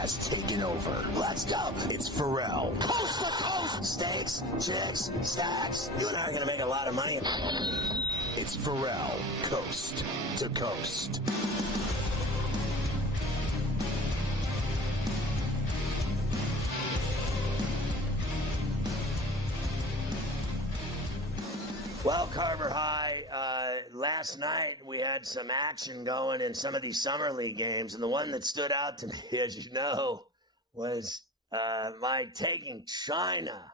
has taken over. Let's go. It's Ferrall. Coast to coast. Steaks, chicks, stacks. You and I are going to make a lot of money. It's Ferrall, coast to coast. Well, Carver High, last night we had some action going in some of these summer league games, and the one that stood out to me, as you know, was my taking China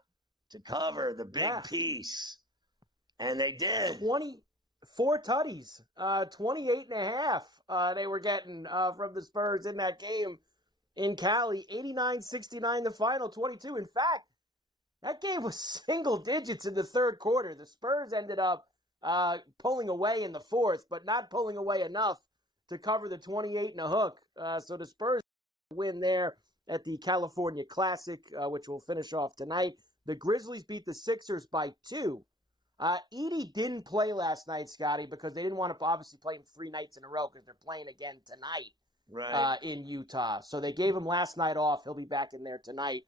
to cover the big piece, and they did. 24 tutties, 28.5 they were getting from the Spurs in that game in Cali, 89-69 the final, 22. In fact, that game was single digits in the third quarter. The Spurs ended up pulling away in the fourth, but not pulling away enough to cover the 28 and a hook. So the Spurs win there at the California Classic, which we'll finish off tonight. The Grizzlies beat the Sixers by 2. Edey didn't play last night, Scotty, because they didn't want to obviously play him 3 nights in a row because they're playing again tonight in Utah. So they gave him last night off. He'll be back in there tonight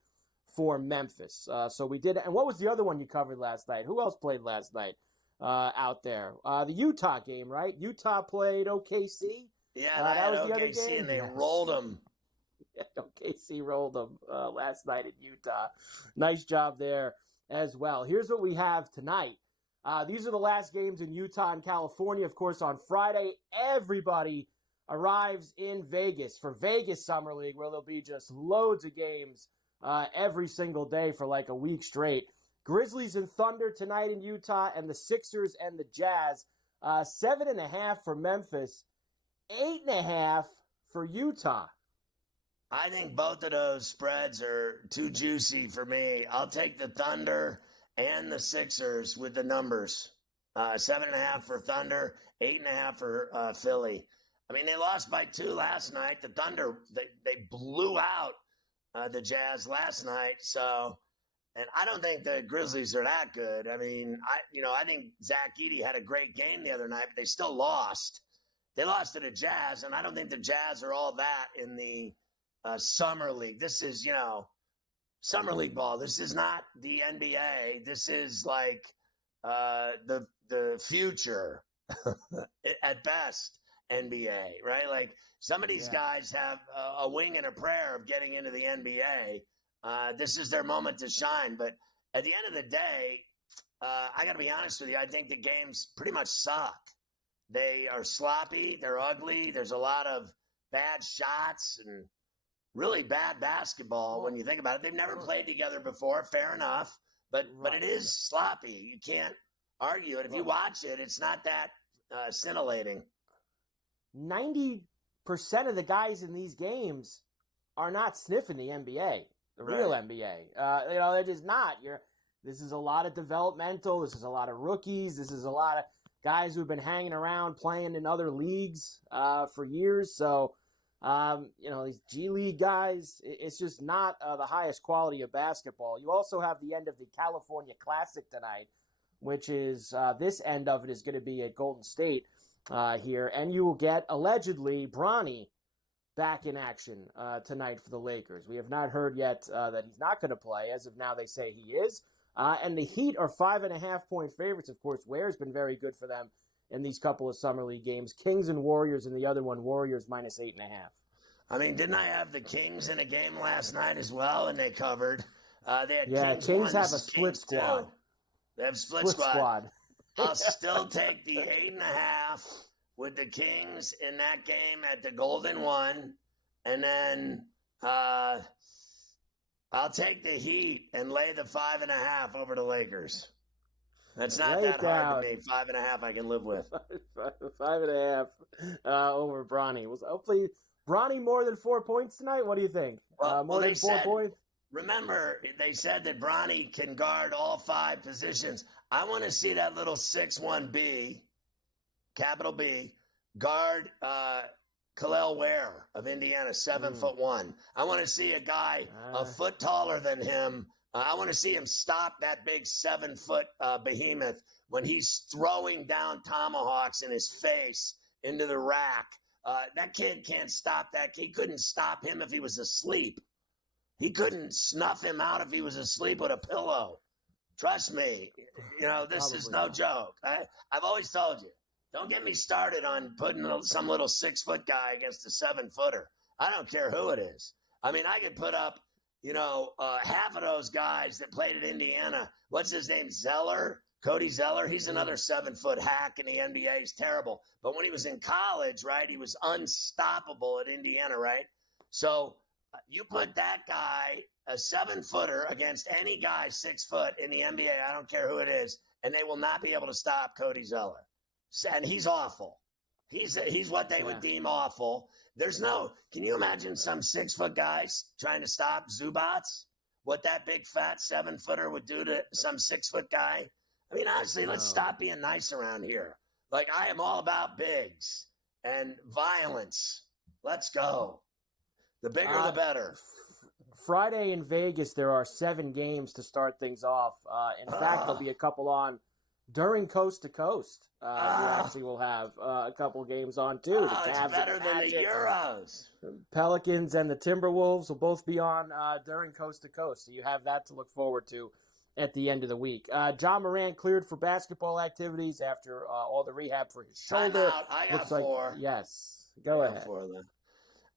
for Memphis. So we did. And what was the other one you covered last night? Who else played last night out there? The Utah game, right? Utah played OKC. Yeah, that was the other game. And they rolled them. Yeah, OKC rolled them last night in Utah. Nice job there as well. Here's what we have tonight. These are the last games in Utah and California. Of course, on Friday, everybody arrives in Vegas for Vegas Summer League, where there'll be just loads of games every single day for like a week straight. Grizzlies and Thunder tonight in Utah, and the Sixers and the Jazz. 7.5 for Memphis, 8.5 for Utah. I think both of those spreads are too juicy for me. I'll take the Thunder and the Sixers with the numbers. 7.5 for Thunder, 8.5 for Philly. I mean, they lost by 2 last night. The Thunder, they blew out the Jazz last night. So, and I don't think the Grizzlies are that good. I mean, I think Zach Edey had a great game the other night, but they still lost. They lost to the Jazz, and I don't think the Jazz are all that in the summer league. This is, summer league ball. This is not the NBA. This is like the future at best. NBA, right? Like some of these guys have a wing and a prayer of getting into the NBA. This is their moment to shine. But at the end of the day, I got to be honest with you. I think the games pretty much suck. They are sloppy. They're ugly. There's a lot of bad shots and really bad basketball when you think about it. They've never played together before. Fair enough. But it is sloppy. You can't argue it. If you watch it, it's not that scintillating. 90% of the guys in these games are not sniffing the NBA, the real NBA. They're just not. This is a lot of developmental. This is a lot of rookies. This is a lot of guys who've been hanging around playing in other leagues for years. So, these G League guys, it's just not the highest quality of basketball. You also have the end of the California Classic tonight, which is this end of it is going to be at Golden State. Here, and you will get, allegedly, Bronny back in action tonight for the Lakers. We have not heard yet that he's not going to play. As of now, they say he is. And the Heat are 5.5-point favorites. Of course, Ware's been very good for them in these couple of Summer League games. Kings and Warriors in the other one, Warriors minus 8.5. I mean, didn't I have the Kings in a game last night as well, and they covered? They had Kings have a split squad. 2. They have split squad. I'll still take the 8.5 with the Kings in that game at the Golden One. And then I'll take the Heat and lay the 5.5 over the Lakers. That's not that hard to me. 5.5 I can live with. 5.5 over Bronny. Hopefully, Bronny more than 4 points tonight? What do you think? More than 4 points? Remember, they said that Bronny can guard all 5 positions. I want to see that little 6'1" capital B, guard Khalil Ware of Indiana, 7'1". I want to see a guy a foot taller than him. I want to see him stop that big 7-foot behemoth when he's throwing down tomahawks in his face into the rack That kid can't stop that. He couldn't stop him if he was asleep. He couldn't snuff him out if he was asleep with a pillow. Trust me, this is no joke. I've always told you, don't get me started on putting some little 6-foot guy against a 7-footer. I don't care who it is. I mean, I could put up, half of those guys that played at Indiana. What's his name? Zeller? Cody Zeller. He's another 7-foot hack in the NBA. He's terrible. But when he was in college, right, he was unstoppable at Indiana, right? So you put that guy, a 7-footer, against any guy 6 foot in the NBA, I don't care who it is, and they will not be able to stop Cody Zeller. And he's awful. He's what they would deem awful. Can you imagine some 6-foot guys trying to stop Zubats? What that big fat 7-footer would do to some 6-foot guy? I mean, honestly, let's stop being nice around here. Like, I am all about bigs and violence. Let's go. The bigger, the better. Friday in Vegas, there are 7 games to start things off. In fact, there'll be a couple on during Coast to Coast. We actually will have a couple games on, too. The Cavs it's better than the Euros. Pelicans and the Timberwolves will both be on during Coast to Coast. So you have that to look forward to at the end of the week. John Morant cleared for basketball activities after all the rehab for his shoulder. I got 4. Yes. Go ahead. 4 of them.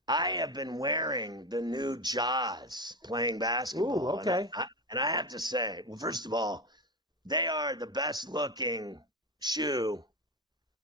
I have been wearing the new Jaws playing basketball. Ooh, okay. And I have to say, well, first of all, they are the best looking shoe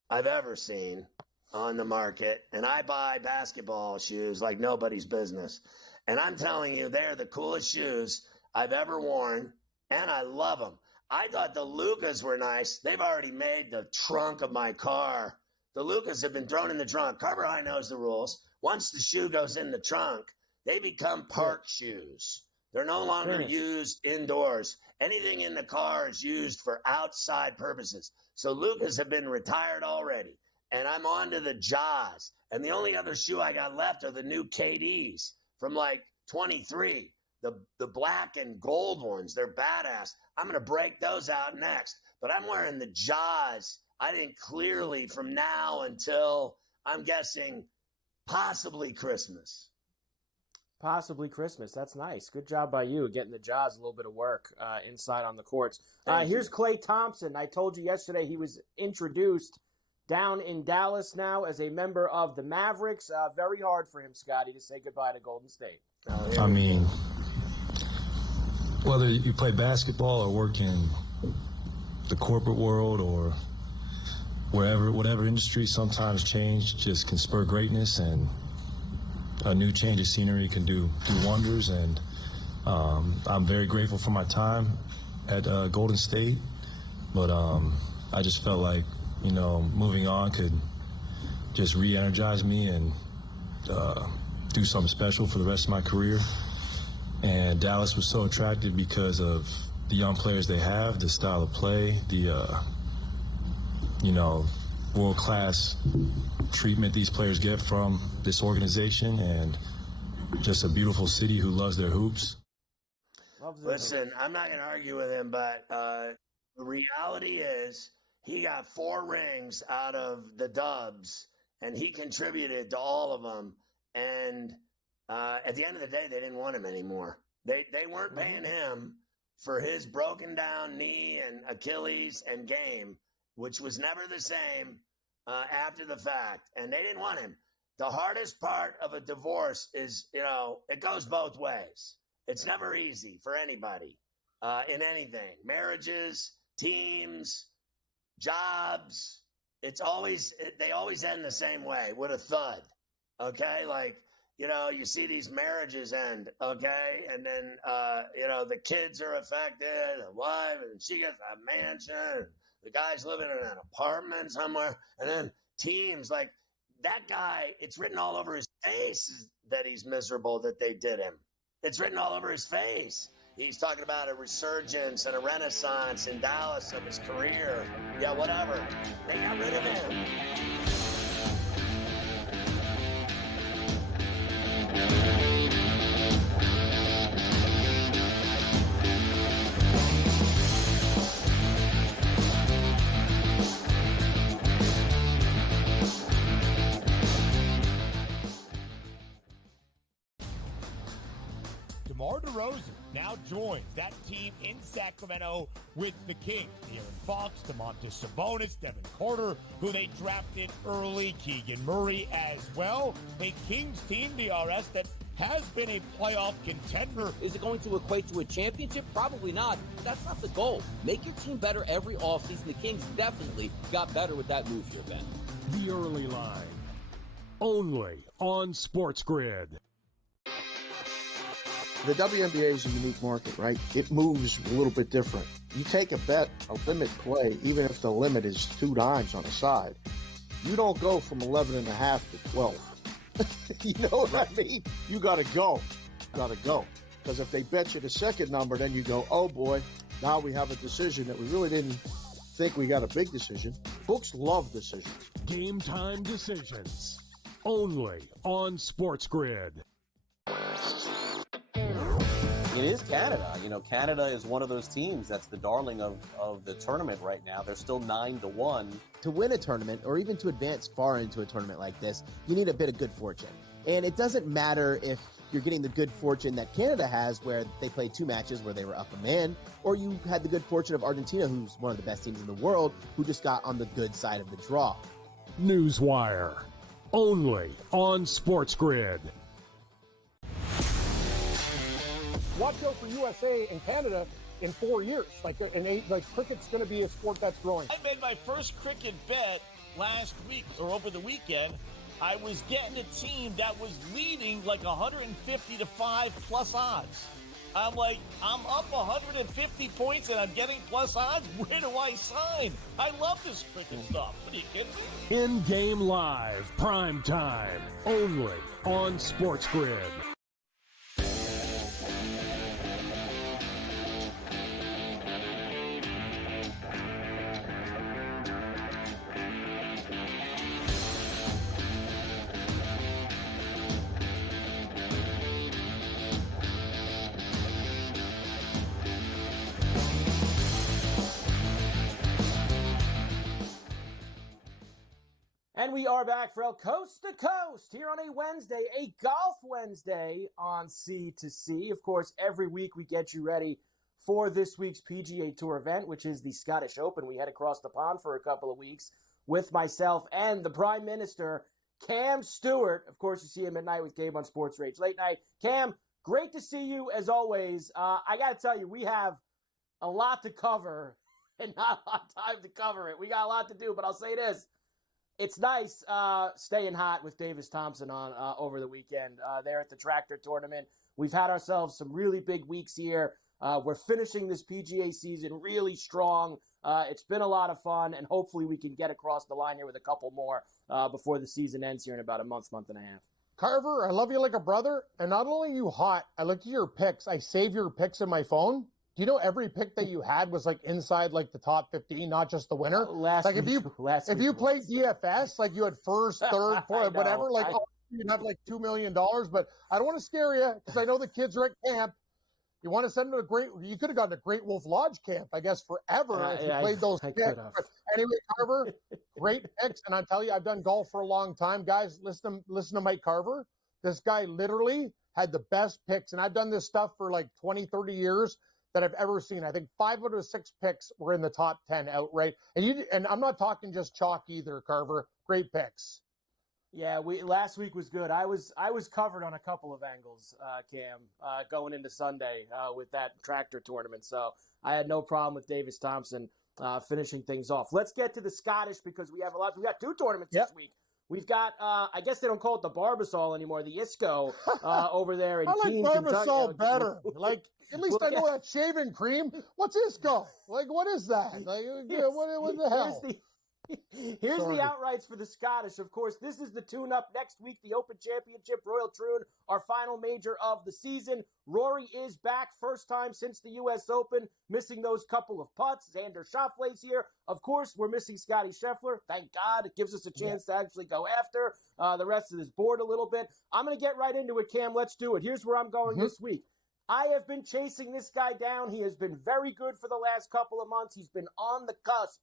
I've ever seen on the market. And I buy basketball shoes like nobody's business. And I'm telling you, they're the coolest shoes I've ever worn. And I love them. I thought the Lukas were nice. They've already made the trunk of my car. The Lukas have been thrown in the trunk. Carver High knows the rules. Once the shoe goes in the trunk, they become park shoes. They're no longer used indoors. Anything in the car is used for outside purposes. So Lukas have been retired already. And I'm on to the Jaws. And the only other shoe I got left are the new KDs from like 23. The black and gold ones. They're badass. I'm going to break those out next. But I'm wearing the Jaws, I think, clearly from now until, I'm guessing, possibly Christmas. Possibly Christmas. That's nice. Good job by you getting the Jaws a little bit of work inside on the courts. Here's Klay Thompson. I told you yesterday he was introduced down in Dallas now as a member of the Mavericks. Very hard for him, Scotty, to say goodbye to Golden State. I mean, whether you play basketball or work in the corporate world or whatever industry, sometimes change just can spur greatness, and a new change of scenery can do wonders. And I'm very grateful for my time at Golden State, but I just felt like, moving on could just re-energize me and do something special for the rest of my career. And Dallas was so attractive because of the young players they have, the style of play, the world-class treatment these players get from this organization, and just a beautiful city who loves their hoops. Listen, I'm not going to argue with him, but the reality is he got 4 rings out of the Dubs, and he contributed to all of them. And at the end of the day, they didn't want him anymore. They weren't paying him for his broken down knee and Achilles and game, which was never the same after the fact. And they didn't want him. The hardest part of a divorce is, it goes both ways. It's never easy for anybody in anything. Marriages, teams, jobs. They always end the same way, with a thud. Okay? Like, you see these marriages end, okay? And then, the kids are affected, the wife, and she gets a mansion. The guy's living in an apartment somewhere. And then teams, like that guy, it's written all over his face that he's miserable that they did him. It's written all over his face. He's talking about a resurgence and a renaissance in Dallas of his career. Yeah, whatever. They got rid of him. DeMar DeRozan now joins that team in Sacramento with the Kings. De'Aaron Fox, Domantas Sabonis, Devin Carter, who they drafted early, Keegan Murray as well. A Kings team, DRS, that has been a playoff contender. Is it going to equate to a championship? Probably not. That's not the goal. Make your team better every offseason. The Kings definitely got better with that move here, Ben. The Early Line. Only on SportsGrid. The WNBA is a unique market, right? It moves a little bit different. You take a bet, a limit play, even if the limit is 2 dimes on the side, you don't go from 11.5 to 12. You know what I mean? You got to go. Got to go. Because if they bet you the second number, then you go, oh boy, now we have a decision that we really didn't think we got a big decision. Books love decisions. Game time decisions. Only on SportsGrid. It is Canada. You know, Canada is one of those teams that's the darling of the tournament right now. They're still 9-1. To win a tournament, or even to advance far into a tournament like this, you need a bit of good fortune. And it doesn't matter if you're getting the good fortune that Canada has, where they played 2 matches where they were up a man, or you had the good fortune of Argentina, who's one of the best teams in the world, who just got on the good side of the draw. Newswire. Only on SportsGrid. Watch out for USA and Canada in 4 years. Cricket's going to be a sport that's growing. I made my first cricket bet last week or over the weekend. I was getting a team that was leading like 150 to 5 plus odds. I'm like, I'm up 150 points and I'm getting plus odds. Where do I sign? I love this cricket stuff. What are you kidding me? In-game live, prime time, only on SportsGrid. And we are back for Coast to Coast here on a Wednesday, a Golf Wednesday on C2C. Of course, every week we get you ready for this week's PGA Tour event, which is the Scottish Open. We head across the pond for a couple of weeks with myself and the Prime Minister, Cam Stewart. Of course, you see him at night with Gabe on Sports Rage Late Night. Cam, great to see you as always. I got to tell you, we have a lot to cover and not a lot of time to cover it. We got a lot to do, but I'll say this. It's nice staying hot with Davis Thompson on over the weekend there at the Tractor Tournament. We've had ourselves some really big weeks here. We're finishing this PGA season really strong. It's been a lot of fun, and hopefully we can get across the line here with a couple more before the season ends here in about a month and a half. Carver, I love you like a brother. And not only are you hot, I look at your picks. I save your picks in my phone. Do you know every pick that you had was like inside like the top 15, not just the winner? If you played DFS, like you had first, third, fourth, whatever, you'd have like $2 million. But I don't want to scare you because I know the kids are at camp. You want to send them you could have gotten a Great Wolf Lodge camp, I guess, forever if you played those picks. Anyway, Carver, great picks. And I tell you, I've done golf for a long time. Guys, listen to Mike Carver. This guy literally had the best picks. And I've done this stuff for like 20, 30 years. That I've ever seen. I think 5 out of 6 picks were in the top 10 outright. And I'm not talking just chalk either, Carver. Great picks. Yeah, last week was good. I was covered on a couple of angles, Cam, going into Sunday with that Tractor Tournament. So I had no problem with Davis Thompson finishing things off. Let's get to the Scottish because we have a lot. We got 2 tournaments this week. We've got, I guess they don't call it the Barbasol anymore, the Isco over there in Keene, Kentucky. I like Barbasol better. At least I know that shaving cream. What's Isco? What is that? What the hell? Here's the outrights for the Scottish. Of course, this is the tune-up. Next week, the Open Championship, Royal Troon, our final major of the season. Rory is back, first time since the U.S. Open, missing those couple of putts. Xander Schauffele's here. Of course, we're missing Scotty Scheffler. Thank God. It gives us a chance to actually go after the rest of this board a little bit. I'm going to get right into it, Cam. Let's do it. Here's where I'm going this week. I have been chasing this guy down. He has been very good for the last couple of months. He's been on the cusp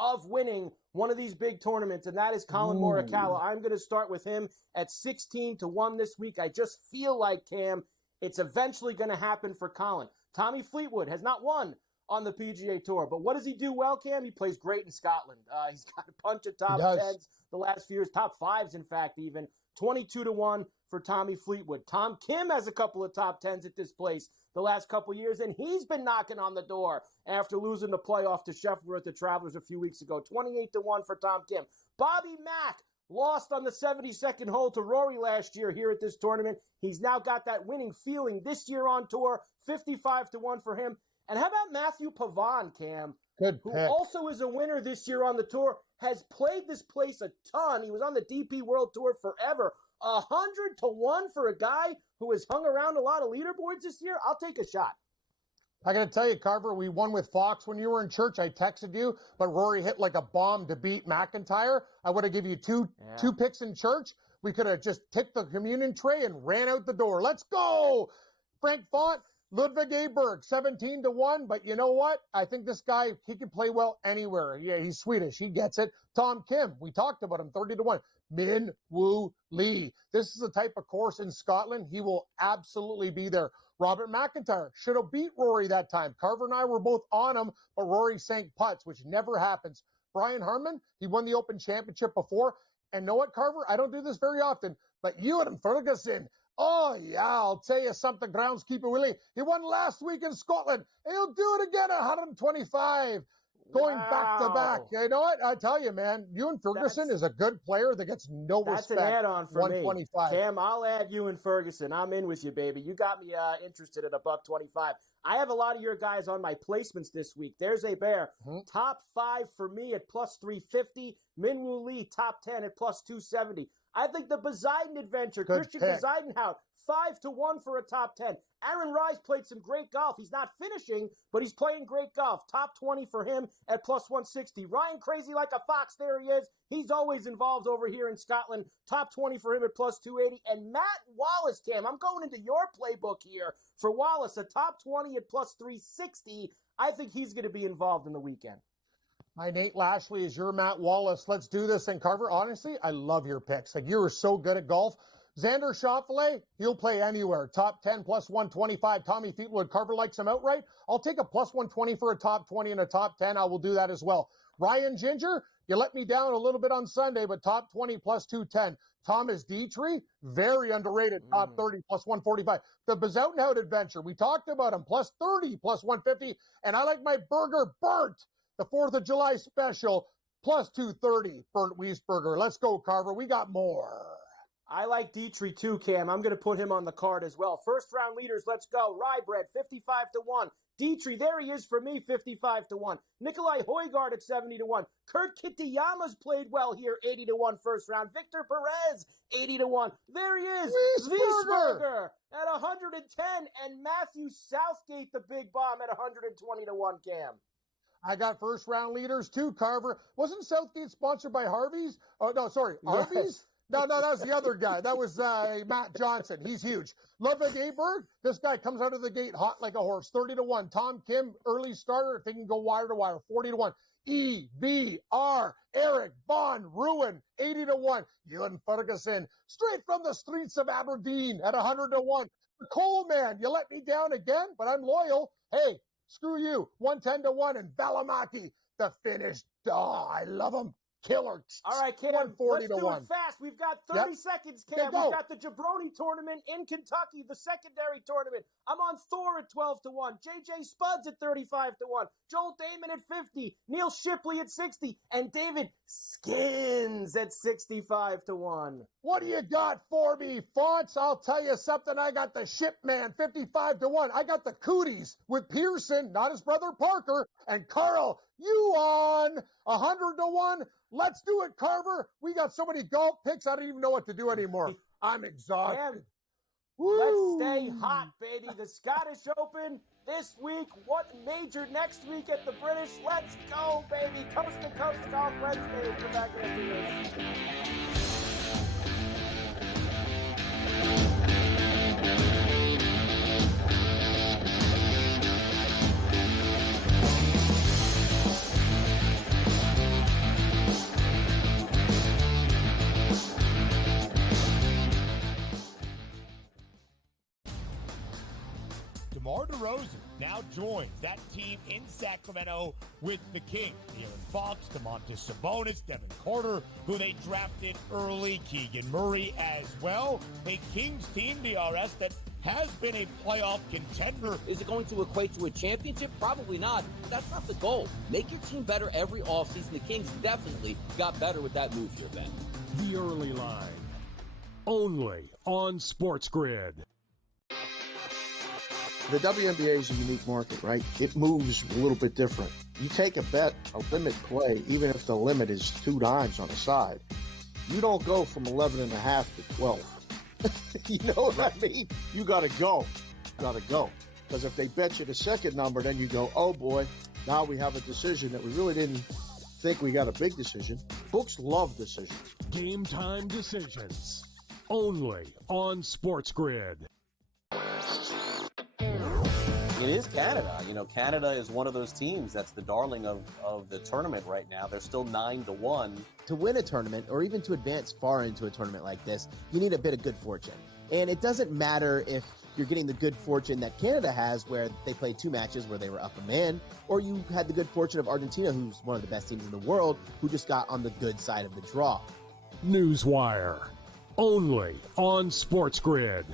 of winning one of these big tournaments, and that is Colin Morikawa. I'm going to start with him at 16-1 this week. I just feel like, Cam, It's eventually going to happen for Colin. Tommy Fleetwood has not won on the PGA Tour, but what does he do well, Cam? He plays great in Scotland. He's got a bunch of top 10s the last few years, top 5s, in fact, even. 22-1 for Tommy Fleetwood. Tom Kim has a couple of top 10s at this place the last couple years, and he's been knocking on the door after losing the playoff to Scheffler at the Travelers a few weeks ago. 28-1 for Tom Kim. Bobby Mack lost on the 72nd hole to Rory last year here at this tournament. He's now got that winning feeling this year on tour. 55-1 for him. And how about Matthew Pavon, Cam? Good who pick. Also is a winner this year on the tour, has played this place a ton. He was on the DP World Tour forever. 100-1 for a guy who has hung around a lot of leaderboards this year. I'll take a shot. I got to tell you, Carver, we won with Fox when you were in church. I texted you, but Rory hit like a bomb to beat McIntyre. I would have given you two picks in church. We could have just ticked the communion tray and ran out the door. Let's go! Frank Font, Ludwig Aberg, 17-1. But you know what? I think this guy, he can play well anywhere. Yeah, he's Swedish. He gets it. Tom Kim, we talked about him, 30-1. Min Woo Lee. This is the type of course in Scotland. He will absolutely be there. Robert McIntyre should have beat Rory that time. Carver and I were both on him, but Rory sank putts, which never happens. Brian Harmon, he won the Open Championship before. And know what, Carver? I don't do this very often, but Ewan Ferguson, oh, yeah, I'll tell you something, groundskeeper Willie. He won last week in Scotland, and he'll do it again at 125. Going back to back. You know what? I tell you, man, Ewan Ferguson is a good player that gets no respect. That's an add-on for 125. me. Cam, I'll add Ewan Ferguson. I'm in with you, baby. You got me interested at $125. I have a lot of your guys on my placements this week. There's a bear. Top 5 for me at plus 350. Minwoo Lee, top 10 at plus 270. I think the Poseidon Adventure, Christian Poseidonhout, 5-1 for a top 10. Aaron Rise played some great golf. He's not finishing, but he's playing great golf. Top 20 for him at plus 160. Ryan Crazy Like a Fox, there he is. He's always involved over here in Scotland. Top 20 for him at plus 280. And Matt Wallace, Cam, I'm going into your playbook here for Wallace, a top 20 at plus 360. I think he's going to be involved in the weekend. Hi, Nate Lashley is your Matt Wallace. Let's do this. And Carver, honestly, I love your picks. Like, you are so good at golf. Xander Schauffele, he'll play anywhere. Top 10 plus 125. Tommy Fleetwood, Carver likes him outright. I'll take a plus 120 for a top 20 and a top 10. I will do that as well. Ryan Ginger, you let me down a little bit on Sunday, but top 20 plus 210. Thomas Dietrich, very underrated, top 30 plus 145. The Bazoutenhout Adventure, we talked about him, plus 30 plus 150. And I like my burger burnt. The 4th of July special, plus 230, Burnt Wiesberger. Let's go, Carver. We got more. I like Dietrich too, Cam. I'm going to put him on the card as well. First round leaders, let's go. Rybread, 55-1. Dietrich, there he is for me, 55-1. Nikolai Højgaard at 70-1. Kurt Kitayama's played well here, 80-1 first round. Victor Perez, 80-1. There he is, Wiesberger at 110. And Matthew Southgate, the big bomb, at 120-1, Cam. I got first round leaders too, Carver. Wasn't Southgate sponsored by Harvey's? Oh, no, sorry. Harvey's? No, that was the other guy. That was Matt Johnson. He's huge. Ludwig Aberg, this guy comes out of the gate hot like a horse, 30-1. Tom Kim, early starter, if they can go wire to wire, 40-1. EVR, Eric Von Ruin, 80-1. Ewan Ferguson, straight from the streets of Aberdeen at 100-1. The Coleman, you let me down again, but I'm loyal. Hey, screw you, 110-1. And Valimaki, the Finnish. Oh, I love him. Killer. All right, Cam, let's do it fast. We've got 30 seconds, Cam. We've got the Jabroni tournament in Kentucky, the secondary tournament. I'm on Thor at 12-1. JJ Spuds at 35-1. Joel Damon at 50. Neil Shipley at 60. And David Skins at 65-1. What do you got for me, Fonts? I'll tell you something. I got the Shipman, 55-1. I got the Cooties with Pearson, not his brother Parker, and Carl Yuan, 100-1. Let's do it, Carver. We got so many golf picks, I don't even know what to do anymore. I'm exhausted. Let's stay hot, baby. The Scottish Open this week. What major next week at the British? Let's go, baby. Coast to coast golf Wednesday. We're back after this. DeMar DeRozan now joins that team in Sacramento with the Kings. De'Aaron Fox, Domantas Sabonis, Devin Carter, who they drafted early, Keegan Murray as well. A Kings team, DRS, that has been a playoff contender. Is it going to equate to a championship? Probably not. That's not the goal. Make your team better every offseason. The Kings definitely got better with that move here, Ben. The Early Line. Only on SportsGrid. The WNBA is a unique market, right? It moves a little bit different. You take a bet, a limit play, even if the limit is 2 dimes on the side. You don't go from 11.5 to 12. You know what I mean? You got to go. Because if they bet you the second number, then you go, oh boy, now we have a decision that we really didn't think we got a big decision. Books love decisions. Game time decisions. Only on SportsGrid. It is Canada. Canada is one of those teams that's the darling of the tournament right now. They're still 9-1. To win a tournament, or even to advance far into a tournament like this, you need a bit of good fortune. And it doesn't matter if you're getting the good fortune that Canada has, where they played 2 matches where they were up a man, or you had the good fortune of Argentina, who's one of the best teams in the world, who just got on the good side of the draw. Newswire. Only on SportsGrid.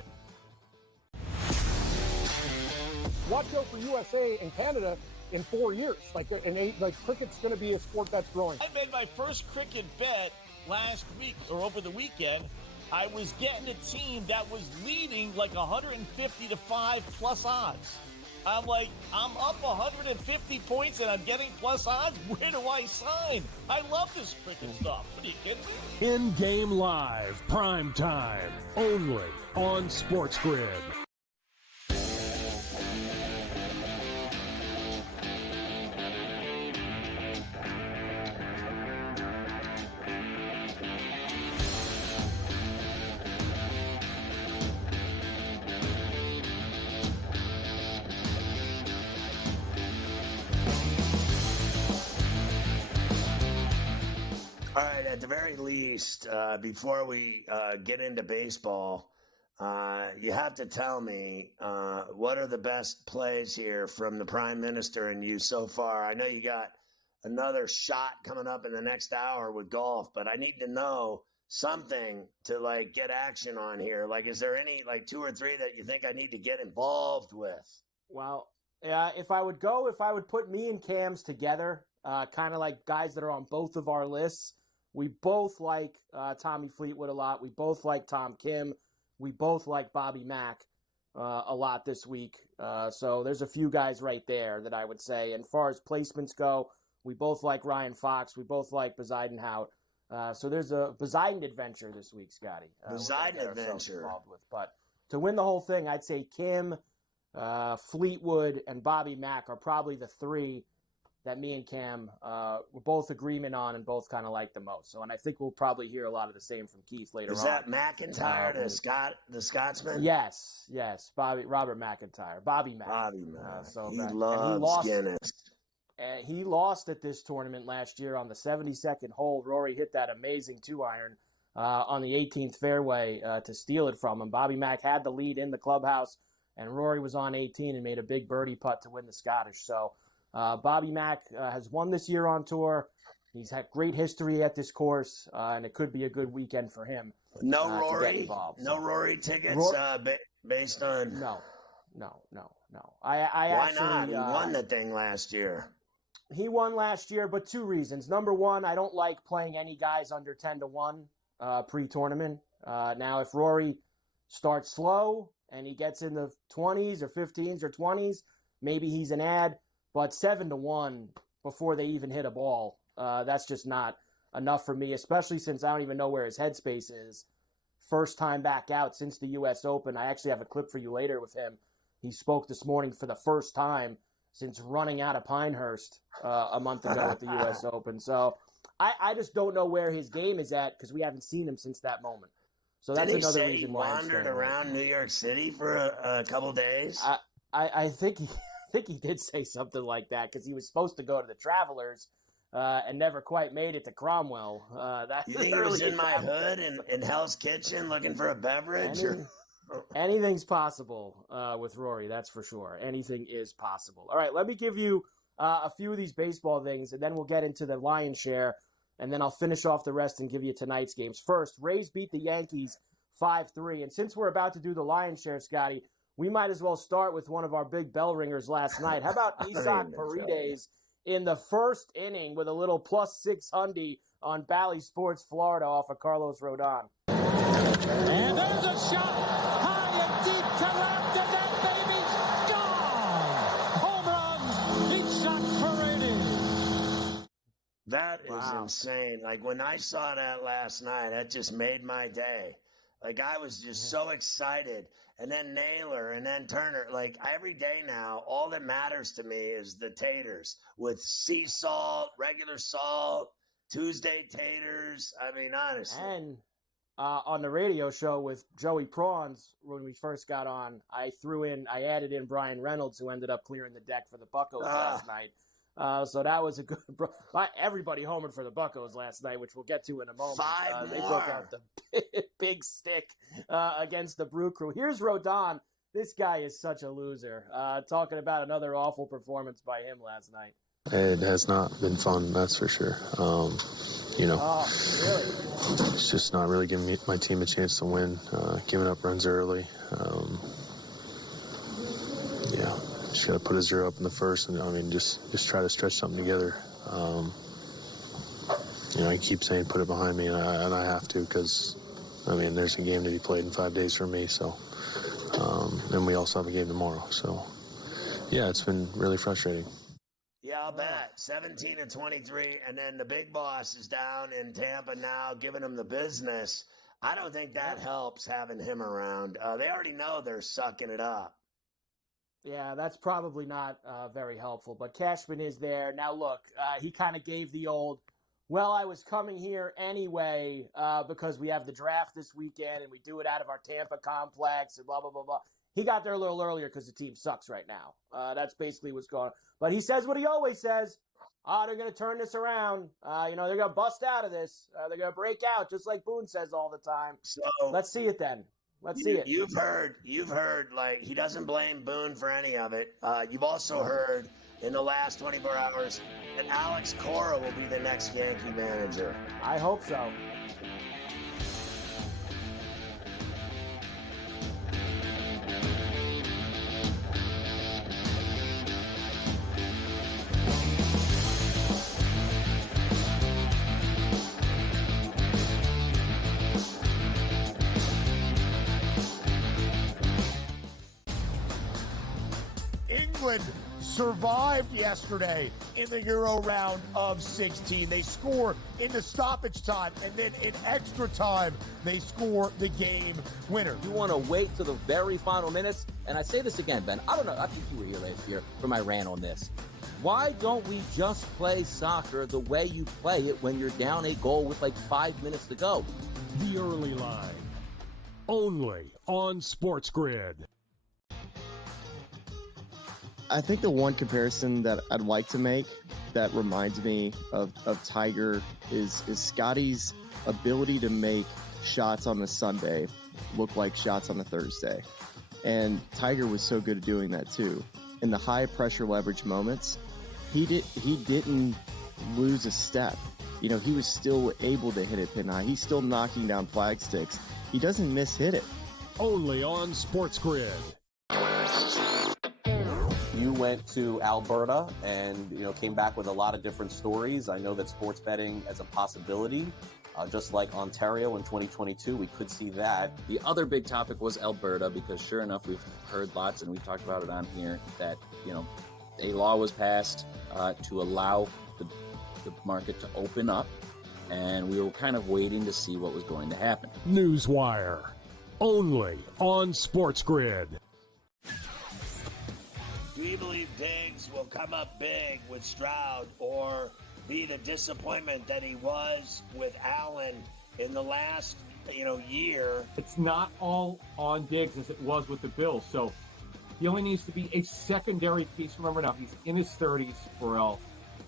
Watch out for USA and Canada in 4 years. Cricket's going to be a sport that's growing. I made my first cricket bet last week or over the weekend. I was getting a team that was leading like 150 to 5 plus odds. I'm like, I'm up 150 points and I'm getting plus odds. Where do I sign? I love this cricket stuff. What are you kidding me? In-game live, prime time, only on SportsGrid. All right, at the very least, before we get into baseball, you have to tell me what are the best plays here from the Prime Minister and you so far. I know you got another shot coming up in the next hour with golf, but I need to know something to get action on here. Is there any 2 or 3 that you think I need to get involved with? Well, if I would put me and Cam's together, kind of like guys that are on both of our lists. We both like Tommy Fleetwood a lot. We both like Tom Kim. We both like Bobby Mack a lot this week. So there's a few guys right there that I would say. And as far as placements go, we both like Ryan Fox. We both like Bezuidenhout. So there's a Bezuiden adventure this week, Scotty. Bezuiden adventure. But to win the whole thing, I'd say Kim, Fleetwood, and Bobby Mack are probably the 3 that me and Cam were both agreement on and both kind of like the most. So, and I think we'll probably hear a lot of the same from Keith later on. Is that McIntyre, the Scotsman? Yes. Robert McIntyre. Bobby Mack. He loves Guinness. He lost at this tournament last year on the 72nd hole. Rory hit that amazing 2-iron on the 18th fairway to steal it from him. Bobby Mack had the lead in the clubhouse, and Rory was on 18 and made a big birdie putt to win the Scottish. So, Bobby Mack has won this year on tour. He's had great history at this course, and it could be a good weekend for him. No Rory? No Rory tickets based on... No. Why not? He won the thing last year. He won last year, but 2 reasons. Number one, I don't like playing any guys under 10-1 pre-tournament. Now, if Rory starts slow and he gets in the 20s or 15s or 20s, maybe he's an ad. But 7-1 before they even hit a ball, that's just not enough for me, especially since I don't even know where his headspace is. First time back out since the U.S. Open. I actually have a clip for you later with him. He spoke this morning for the first time since running out of Pinehurst a month ago at the U.S. Open. So I just don't know where his game is at because we haven't seen him since that moment. So that's another reason why he wandered around New York City for a couple days. I think he did say something like that because he was supposed to go to the Travelers and never quite made it to Cromwell. You think he was in my hood in Hell's Kitchen looking for a beverage? Anything's possible with Rory, that's for sure. Anything is possible. All right, let me give you a few of these baseball things, and then we'll get into the lion's share, and then I'll finish off the rest and give you tonight's games. First, Rays beat the Yankees 5-3, and since we're about to do the lion's share, Scotty, we might as well start with one of our big bell ringers last night. How about Isan Paredes in the first inning with a little +6 hundy on Bally Sports Florida off of Carlos Rodon? And there's a shot high and deep to left, and that baby's gone. Home run, big shot Paredes. That is insane. Like, when I saw that last night, that just made my day. Like, I was just so excited. And then Naylor, and then Turner. Like, every day now, all that matters to me is the taters with sea salt, regular salt, Tuesday taters. I mean, honestly. And on the radio show with Joey Prawns, when we first got on, I added in Brian Reynolds, who ended up clearing the deck for the Buccos last night. So that was a good. Everybody homered for the Buccos last night, which we'll get to in a moment. They broke out the big stick against the Brew Crew. Here's Rodon. This guy is such a loser. Talking about another awful performance by him last night. It has not been fun, that's for sure. It's just not really giving my team a chance to win. Giving up runs early. Just got to put a 0 up in the first, and just try to stretch something together. I keep saying put it behind me, and I have to, because there's a game to be played in 5 days for me. So, and we also have a game tomorrow. So, yeah, it's been really frustrating. Yeah, I'll bet. 17-23, and then the big boss is down in Tampa now, giving him the business. I don't think that helps having him around. They already know they're sucking it up. Yeah, that's probably not very helpful, but Cashman is there. Now, look, he kind of gave the old, well, I was coming here anyway because we have the draft this weekend and we do it out of our Tampa complex and blah, blah, blah, blah. He got there a little earlier because the team sucks right now. That's basically what's going on. But he says what he always says. They're going to turn this around. They're going to bust out of this. They're going to break out, just like Boone says all the time. So let's see it then. Let's see it. You've heard, like, he doesn't blame Boone for any of it. You've also heard in the last 24 hours that Alex Cora will be the next Yankee manager. I hope so. England survived yesterday in the Euro round of 16. They score in the stoppage time, and then in extra time, they score the game winner. You want to wait to the very final minutes? And I say this again, Ben. I don't know. I think you were here last year for my rant on this. Why don't we just play soccer the way you play it when you're down a goal with like 5 minutes to go? The Early Line. Only on SportsGrid. I think the one comparison that I'd like to make that reminds me of Tiger is Scotty's ability to make shots on a Sunday look like shots on a Thursday. And Tiger was so good at doing that too. In the high pressure leverage moments, he didn't lose a step. He was still able to hit it pin high. He's still knocking down flag sticks. He doesn't miss-hit it. Only on SportsGrid. You went to Alberta and came back with a lot of different stories. I know that sports betting as a possibility, just like Ontario in 2022, we could see that. The other big topic was Alberta, because sure enough, we've heard lots, and we've talked about it on here, that a law was passed to allow the market to open up, and we were kind of waiting to see what was going to happen. Newswire. Only on SportsGrid. Do you believe Diggs will come up big with Stroud, or be the disappointment that he was with Allen in the last, year? It's not all on Diggs as it was with the Bills. So he only needs to be a secondary piece. Remember now, he's in his 30s, Ferrall.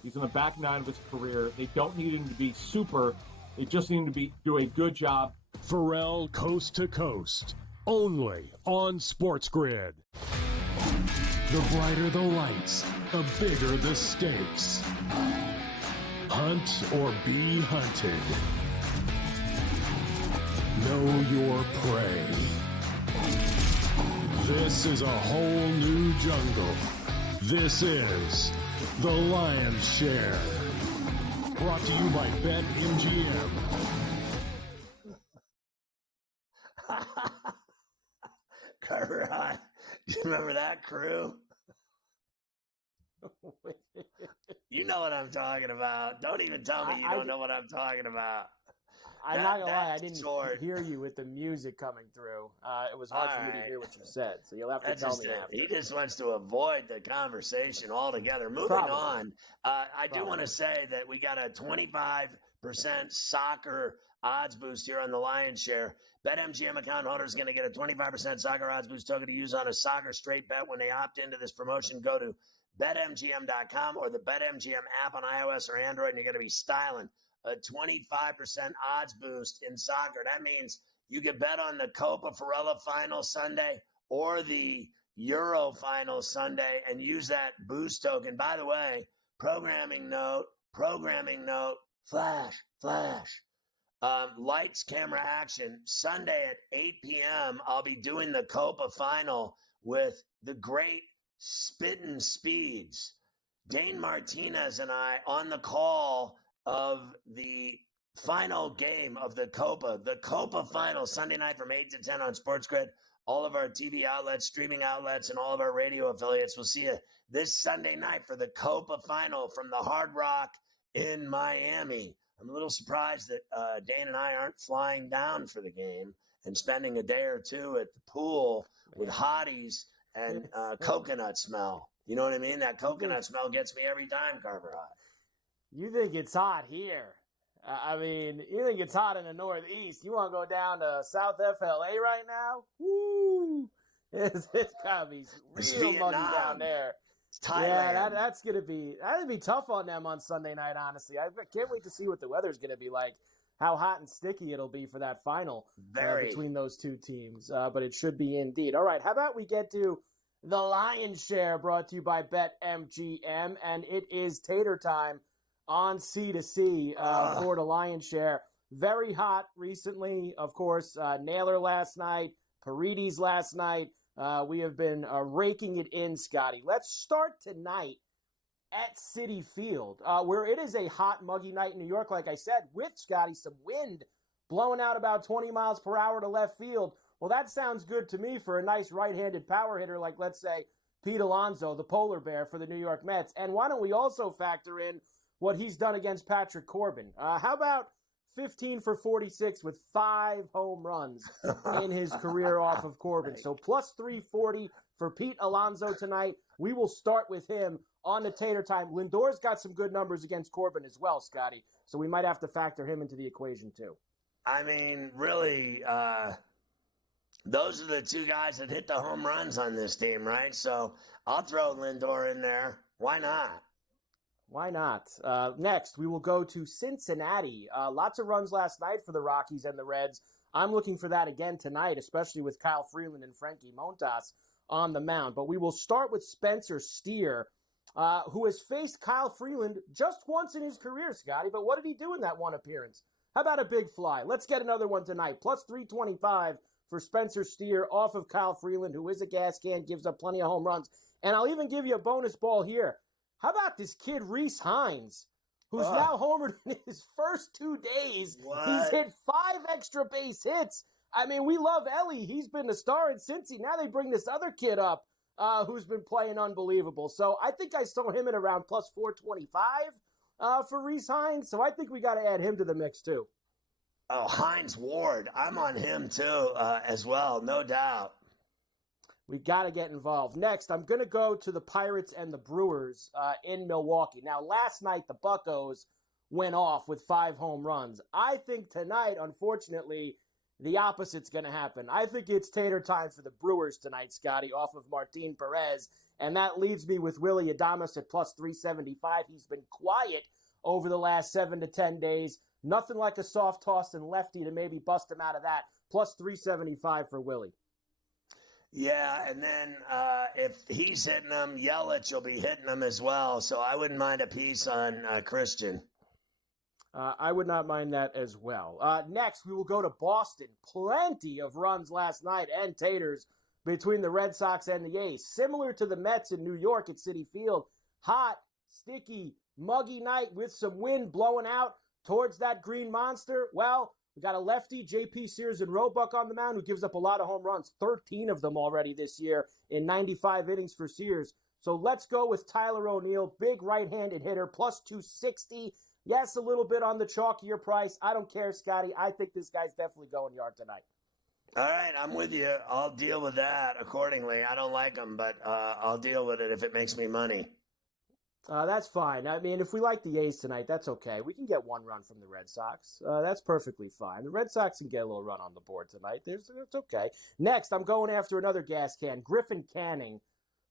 He's on the back nine of his career. They don't need him to be super. They just need him to do a good job. Ferrall, coast to coast. only on SportsGrid. The brighter the lights, the bigger the stakes. Hunt or be hunted. Know your prey. This is a whole new jungle. This is The Lion's Share. Brought to you by BetMGM. Carver, do you remember that crew? You know what I'm talking about. Don't even tell me you don't know what I'm talking about. I'm not gonna lie, I didn't hear you with the music coming through. It was hard for me to hear what you said, so you'll have to tell me after. He just wants to avoid the conversation altogether. Moving on, I do want to say that we got a 25% soccer odds boost here on the Lion's Share. BetMGM account holders going to get a 25% soccer odds boost token to use on a soccer straight bet when they opt into this promotion. Go to BetMGM.com or the BetMGM app on iOS or Android, and you're going to be styling a 25% odds boost in soccer. That means you can bet on the Copa Ferrall final Sunday or the Euro final Sunday and use that boost token. By the way, programming note, flash. Lights, camera, action. Sunday at 8 p.m., I'll be doing the Copa final with the great Spittin' Speeds. Dane Martinez and I on the call of the final game of the Copa final, Sunday night from 8 to 10 on SportsGrid. All of our TV outlets, streaming outlets, and all of our radio affiliates will see you this Sunday night for the Copa final from the Hard Rock in Miami. I'm a little surprised that Dane and I aren't flying down for the game and spending a day or two at the pool with hotties and coconut smell. You know what I mean? That coconut smell gets me every time, Carver High. You think it's hot here. You think it's hot in the Northeast. You want to go down to South FLA right now? Woo! It's got to be real muggy down there. Yeah, that'd be tough on them on Sunday night, honestly. I can't wait to see what the weather's going to be like, how hot and sticky it'll be for that final between those two teams. But it should be indeed. All right, how about we get to the Lion's Share, brought to you by BetMGM, and it is tater time on C2C for the Lion's Share. Very hot recently, of course. Naylor last night, Paredes last night. We have been raking it in, Scotty. Let's start tonight at Citi Field, where it is a hot, muggy night in New York, like I said, with, Scotty, some wind blowing out about 20 miles per hour to left field. Well, that sounds good to me for a nice right-handed power hitter like, let's say, Pete Alonso, the polar bear for the New York Mets. And why don't we also factor in what he's done against Patrick Corbin? How about 15 for 46 with 5 home runs in his career off of Corbin? So plus 340 for Pete Alonso tonight. We will start with him on the tater time. Lindor's got some good numbers against Corbin as well, Scotty. So we might have to factor him into the equation too. I mean, really, those are the two guys that hit the home runs on this team, right? So I'll throw Lindor in there. Why not? Why not? Next, we will go to Cincinnati. Lots of runs last night for the Rockies and the Reds. I'm looking for that again tonight, especially with Kyle Freeland and Frankie Montas on the mound. But we will start with Spencer Steer, who has faced Kyle Freeland just once in his career, Scotty. But what did he do in that one appearance? How about a big fly? Let's get another one tonight. Plus 325 for Spencer Steer off of Kyle Freeland, who is a gas can, gives up plenty of home runs. And I'll even give you a bonus ball here. How about this kid, Rhys Hines, who's now homered in his first 2 days? What? He's hit 5 extra base hits. I mean, we love Ellie. He's been the star in Cincy. Now they bring this other kid up who's been playing unbelievable. So I think I saw him at around plus 425 for Rhys Hines. So I think we got to add him to the mix too. Oh, Hines Ward. I'm on him too as well, no doubt. We got to get involved. Next, I'm going to go to the Pirates and the Brewers in Milwaukee. Now, last night, the Buccos went off with 5 home runs. I think tonight, unfortunately, the opposite's going to happen. I think it's tater time for the Brewers tonight, Scotty, off of Martin Perez. And that leads me with Willy Adames at plus 375. He's been quiet over the last 7 to 10 days. Nothing like a soft toss and lefty to maybe bust him out of that. Plus 375 for Willie. Yeah, and then if he's hitting them, Yelich will be hitting them as well. So I wouldn't mind a piece on Christian. I would not mind that as well. Next, we will go to Boston. Plenty of runs last night and taters between the Red Sox and the A's. Similar to the Mets in New York at Citi Field. Hot, sticky, muggy night with some wind blowing out towards that green monster. Well, we got a lefty, J.P. Sears and Roebuck on the mound, who gives up a lot of home runs, 13 of them already this year in 95 innings for Sears. So let's go with Tyler O'Neill, big right-handed hitter, plus 260. Yes, a little bit on the chalkier price. I don't care, Scotty. I think this guy's definitely going yard tonight. All right, I'm with you. I'll deal with that accordingly. I don't like him, but I'll deal with it if it makes me money. That's fine. I mean, if we like the A's tonight, that's okay. We can get one run from the Red Sox. That's perfectly fine. The Red Sox can get a little run on the board tonight. It's okay. Next, I'm going after another gas can. Griffin Canning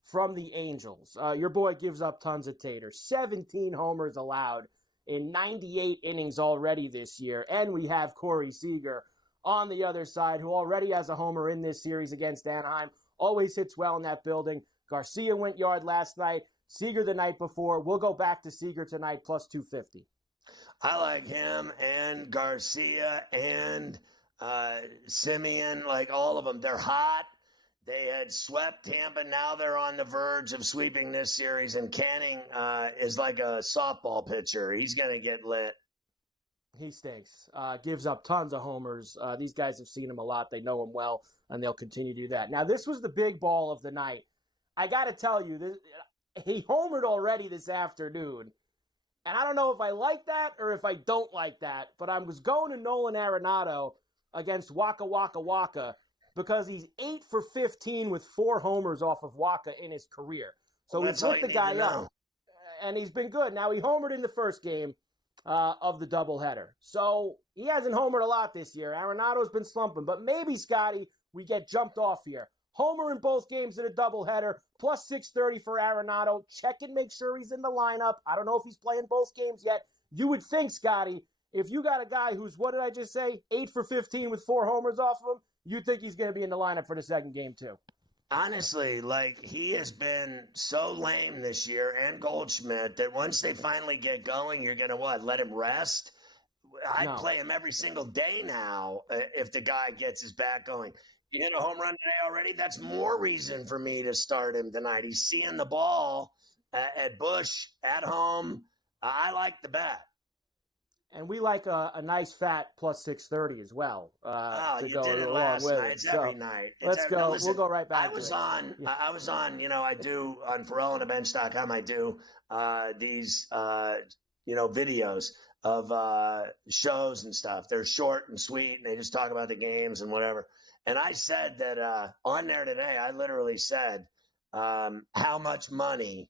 from the Angels. Your boy gives up tons of taters. 17 homers allowed in 98 innings already this year. And we have Corey Seager on the other side, who already has a homer in this series against Anaheim. Always hits well in that building. Garcia went yard last night. Seager the night before. We'll go back to Seager tonight, plus 250. I like him and Garcia and Simeon, like all of them. They're hot. They had swept Tampa. Now they're on the verge of sweeping this series. And Canning is like a softball pitcher. He's going to get lit. He stinks. Gives up tons of homers. These guys have seen him a lot. They know him well, and they'll continue to do that. Now, this was the big ball of the night. I got to tell you, he homered already this afternoon. And I don't know if I like that or if I don't like that, but I was going to Nolan Arenado against Waka Waka Waka because he's 8 for 15 with 4 homers off of Waka in his career. So he's lit the guy up, and he's been good. Now, he homered in the first game of the doubleheader. So he hasn't homered a lot this year. Arenado's been slumping, but maybe, Scotty, we get jumped off here. Homer in both games in a doubleheader, plus 630 for Arenado. Check and make sure he's in the lineup. I don't know if he's playing both games yet. You would think, Scotty, if you got a guy who's, what did I just say, 8 for 15 with 4 homers off of him, you think he's going to be in the lineup for the second game too. Honestly, like, he has been so lame this year, and Goldschmidt, that once they finally get going, you're going to what, let him rest? I'd play him every single day now if the guy gets his back going. He hit a home run today already. That's more reason for me to start him tonight. He's seeing the ball at Busch at home. I like the bet. And we like a nice fat plus 630 as well. You did it last night. It's every night. Let's go. Now, listen, we'll go right back. I was on, I do on FerrallOnTheBench.com. I do these, videos of shows and stuff. They're short and sweet, and they just talk about the games and whatever. And I said that on there today, I literally said how much money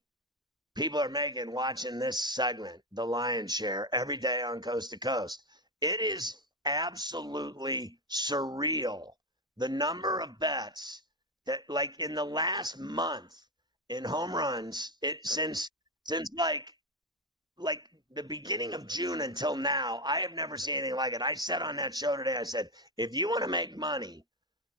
people are making watching this segment, The Lion's Share, every day on Coast to Coast. It is absolutely surreal, the number of bets that, like, in the last month in home runs, since like the beginning of June until now, I have never seen anything like it. I said on that show today, I said, if you want to make money,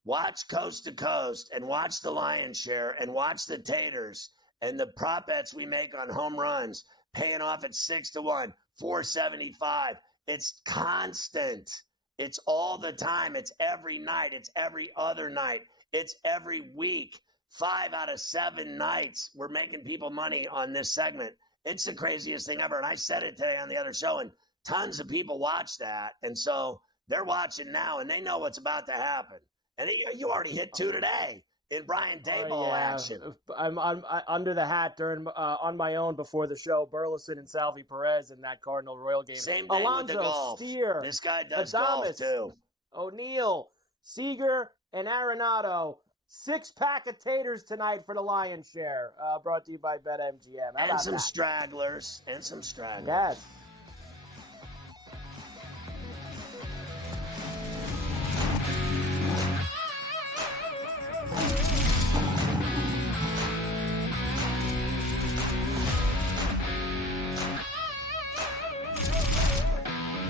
watch Coast to Coast and watch The Lion's Share and watch the taters and the prop bets we make on home runs, paying off at 6-1, 475. It's constant. It's all the time. It's every night. It's every other night. It's every week. 5 out of 7 nights we're making people money on this segment. It's the craziest thing ever. And I said it today on the other show, and tons of people watch that. And so they're watching now, and they know what's about to happen. And you already hit 2 today in Brian Dayball action. I'm under the hat during on my own before the show. Burleson and Salvi Perez in that Cardinal Royal game. Same thing Alonso, with the golf. Steer, This guy does Adames, golf too. O'Neill, Seager, and Arenado. 6-pack of taters tonight for the Lion's Share. Brought to you by BetMGM. And some stragglers. Yes.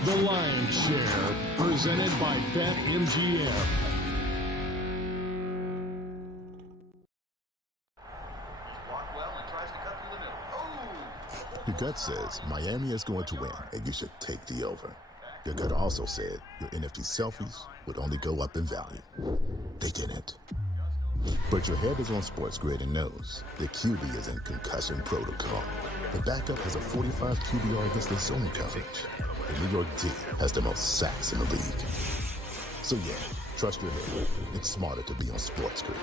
The Lion's Share, presented by BetMGM. Your gut says Miami is going to win, and you should take the over. Your gut also said your NFT selfies would only go up in value. They didn't. But your head is on SportsGrid and knows the QB is in concussion protocol. The backup has a 45 QBR against the zone coverage. The New York D has the most sacks in the league. So yeah, trust your head. It's smarter to be on SportsGrid.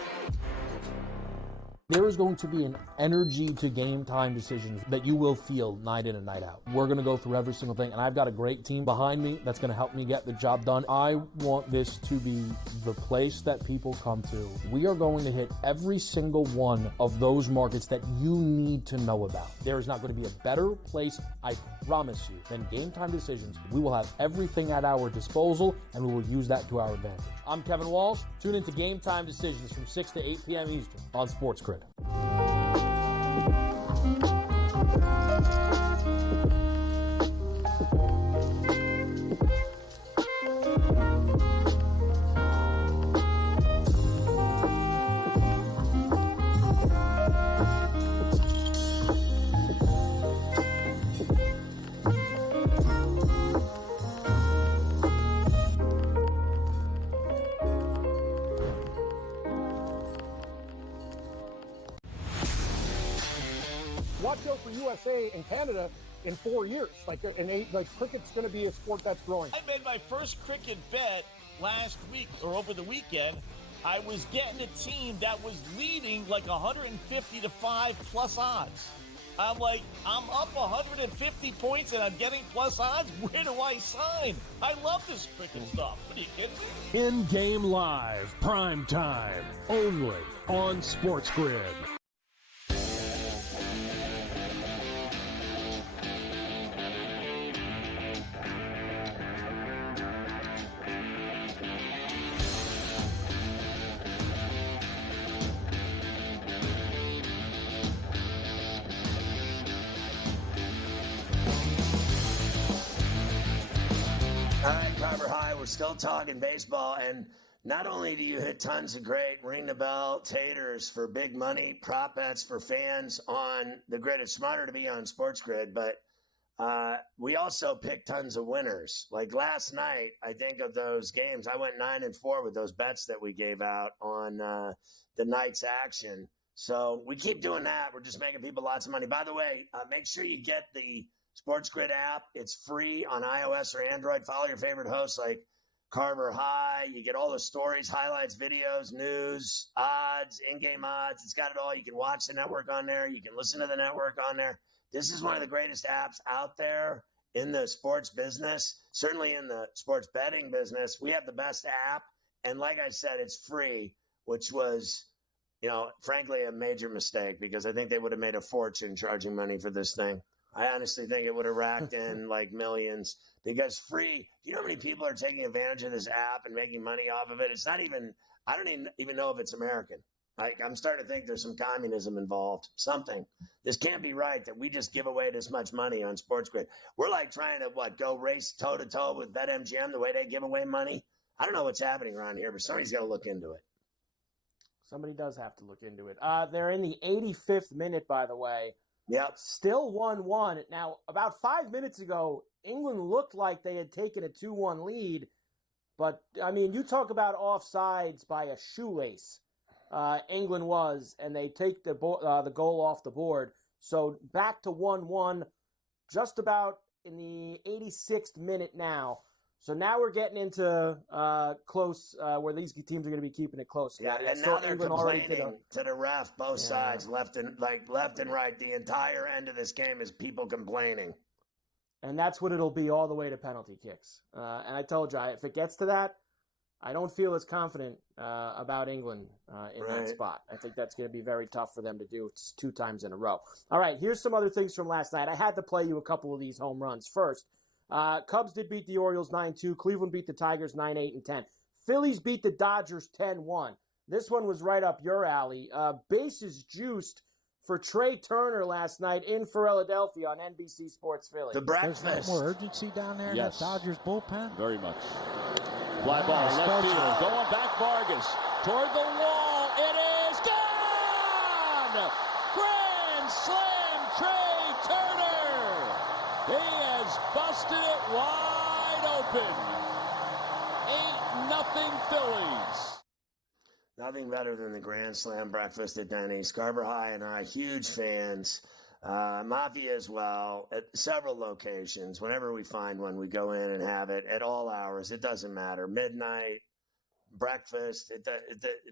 There is going to be an energy to game time decisions that you will feel night in and night out. We're going to go through every single thing, and I've got a great team behind me that's going to help me get the job done. I want this to be the place that people come to. We are going to hit every single one of those markets that you need to know about. There is not going to be a better place, I promise you, than Game Time Decisions. We will have everything at our disposal, and we will use that to our advantage. I'm Kevin Walsh. Tune into Game Time Decisions from 6 to 8 p.m. Eastern on SportsGrid. Watch out for USA and Canada in 4 years. Cricket's going to be a sport that's growing. I made my first cricket bet last week or over the weekend. I was getting a team that was leading like 150 to 5 plus odds. I'm like, I'm up 150 points and I'm getting plus odds. Where do I sign? I love this cricket stuff. What are you kidding me? In-game live, prime time, only on SportsGrid. All right, Carver High, we're still talking baseball, and not only do you hit tons of great ring the bell taters for big money, prop bets for fans on the grid. It's smarter to be on SportsGrid, but we also pick tons of winners. Like last night, I think of those games, I went 9-4 with those bets that we gave out on the night's action. So we keep doing that. We're just making people lots of money. By the way, make sure you get the SportsGrid app. It's free on iOS or Android. Follow your favorite hosts like Carver High. You get all the stories, highlights, videos, news, odds, in-game odds. It's got it all. You can watch the network on there. You can listen to the network on there. This is one of the greatest apps out there in the sports business, certainly in the sports betting business. We have the best app. And like I said, it's free, which was, frankly, a major mistake because I think they would have made a fortune charging money for this thing. I honestly think it would have racked in like millions because free. You know how many people are taking advantage of this app and making money off of it? It's not even, I don't even know if it's American. Like, I'm starting to think there's some communism involved, something. This can't be right that we just give away this much money on SportsGrid. We're like trying to, go race toe-to-toe with BetMGM the way they give away money? I don't know what's happening around here, but somebody's got to look into it. Somebody does have to look into it. They're in the 85th minute, by the way. Yep. Still 1-1. Now, about 5 minutes ago, England looked like they had taken a 2-1 lead. But, I mean, you talk about offsides by a shoelace. England was, and they take the goal off the board. So back to 1-1, just about in the 86th minute now. So now we're getting into close, where these teams are going to be keeping it close. Yeah, and now they're complaining to the ref, both sides, left and right. The entire end of this game is people complaining. And that's what it'll be all the way to penalty kicks. And I told you, if it gets to that, I don't feel as confident about England in that spot. I think that's going to be very tough for them to do. It's 2 times in a row. All right, here's some other things from last night. I had to play you a couple of these home runs. First, Cubs did beat the Orioles 9-2. Cleveland beat the Tigers 9-8 and 10. Phillies beat the Dodgers 10-1. This one was right up your alley. Bases juiced for Trey Turner last night in Philadelphia on NBC Sports Philly. The breakfast. There's more urgency down there in that Dodgers bullpen. Very much. Fly ball, left field. Going back, Vargas. Toward the wall. It is gone! Grand slam, Trey Turner! He has busted it wide open. 8-0 Phillies. Nothing better than the Grand Slam breakfast at Denny's. Carver High and I, huge fans. Mafia as well, at several locations. Whenever we find one, we go in and have it at all hours. It doesn't matter. Midnight, breakfast,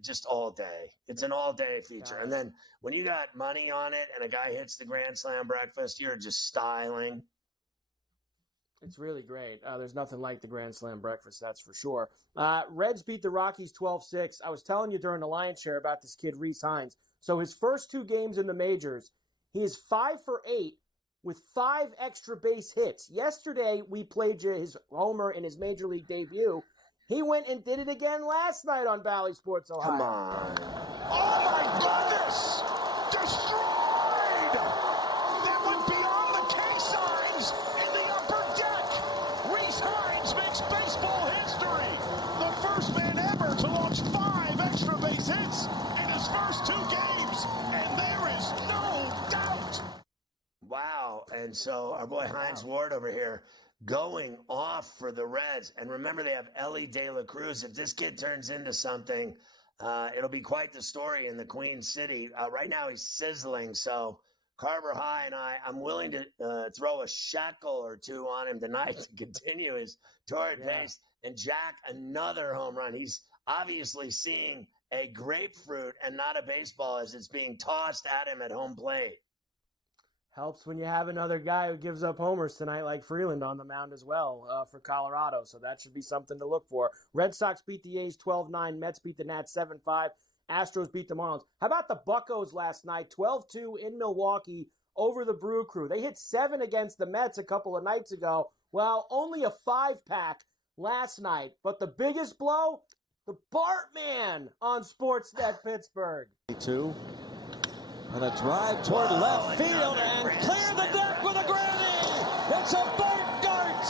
just all day. It's an all-day feature. And then when you got money on it and a guy hits the Grand Slam breakfast, you're just styling. It's really great. There's nothing like the Grand Slam breakfast, that's for sure. Reds beat the Rockies 12-6. I was telling you during the Lions share about this kid, Rhys Hines. So his first 2 games in the majors, he is 5 for 8 with 5 extra base hits. Yesterday, we played his homer in his major league debut. He went and did it again last night on Bally Sports Ohio. Come on. Oh, my goodness! Destroyed! That went beyond the K signs in the upper deck. Rhys Hines makes baseball history. The first man ever to launch 5 extra base hits in his first 2 games. And there is no doubt. Wow. And so our boy Hines Ward over here going off for the Reds. And remember, they have Ellie De La Cruz. If this kid turns into something, it'll be quite the story in the Queen City. Right now, he's sizzling. So Carver High and I'm willing to throw a shekel or 2 on him tonight to continue his torrid pace and jack another home run. He's obviously seeing a grapefruit and not a baseball as it's being tossed at him at home plate. Helps when you have another guy who gives up homers tonight like Freeland on the mound as well for Colorado. So that should be something to look for. Red Sox beat the A's 12-9. Mets beat the Nats 7-5. Astros beat the Marlins. How about the Buccos last night? 12-2 in Milwaukee over the Brew Crew. They hit 7 against the Mets a couple of nights ago. Well, only a 5-pack last night. But the biggest blow? The Bartman on Sportsnet Pittsburgh. 2. And a drive toward left field and clear the deck with a granny. It's a Bart Dart.